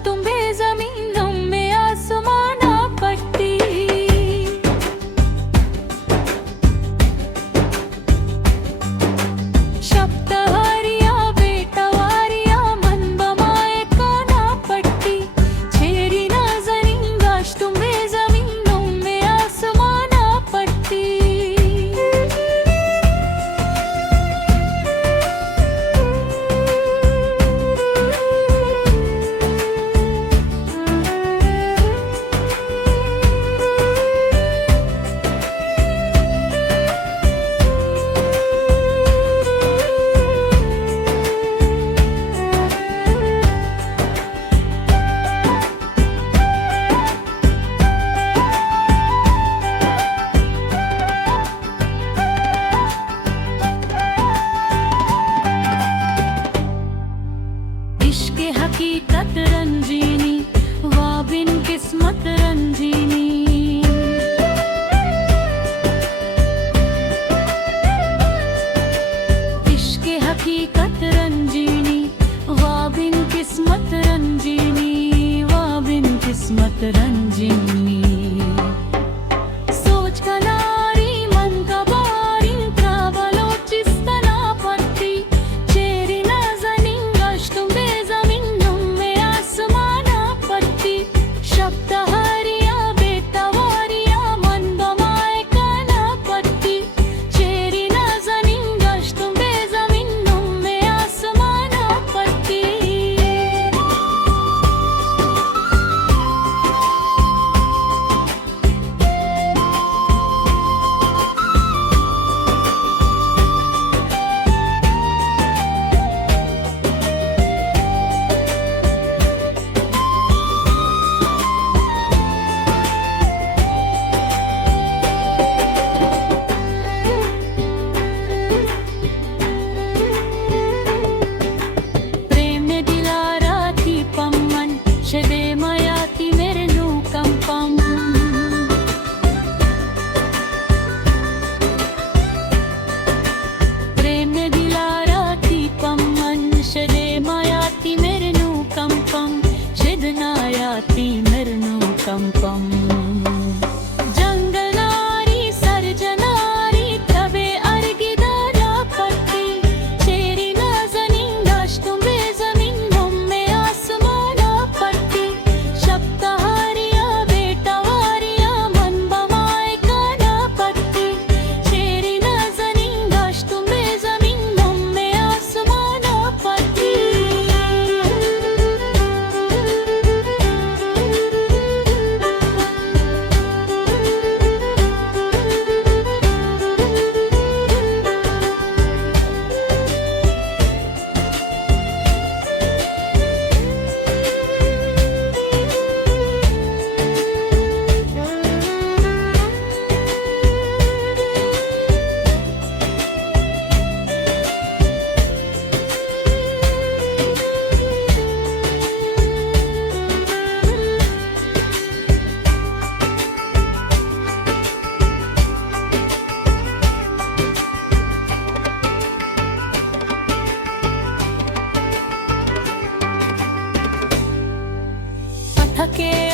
तुम बेज़मीनों में आसमाना पट्टी। शब्दहारिया बेटवारिया मन बमाए काना पट्टी। छेरी नाज़नींगाश तुम बेज़मीनों में आसमाना पट्टी। इश्क़े हकीकत रंजीनी वाबिन किस्मत रंजीनी। इश्क़े हकीकत रंजीनी वाबिन किस्मत रंजीनी। वाबिन किस्मत रंजीनी। सोच का नारी मन का बारी त्राबलोचिस्तना पट्टी। चेरी नाज़नींगाश तुम बेज़मीनों में आसमाना पट्टी। शब्दहारिया बेटवारिया मन बमाए काना पट्टी। चेरी नाज़नींगाश तुम बेज़मीनों में आसमाना पट्टी। प्रेम ने दिलारा थी पम्मन शदे मयाती मेरे नू कंपम। प्रेम ने दिलारा थी पम्मन शदे मयाती मेरे नू कंपम। शिदनायाती मेरे नू कंपम। जंगल नारी सर्जनारी तबे अर्गिदारा पट्टी। चेरी नाज़नींगाश तुम बेज़मीनों में आसमाना पट्टी। शब्दहारिया बेटवारिया मन बमाए काना पट्टी। चेरी नाज़नींगाश तुम बेज़मीनों में आसमाना पट्टी। थके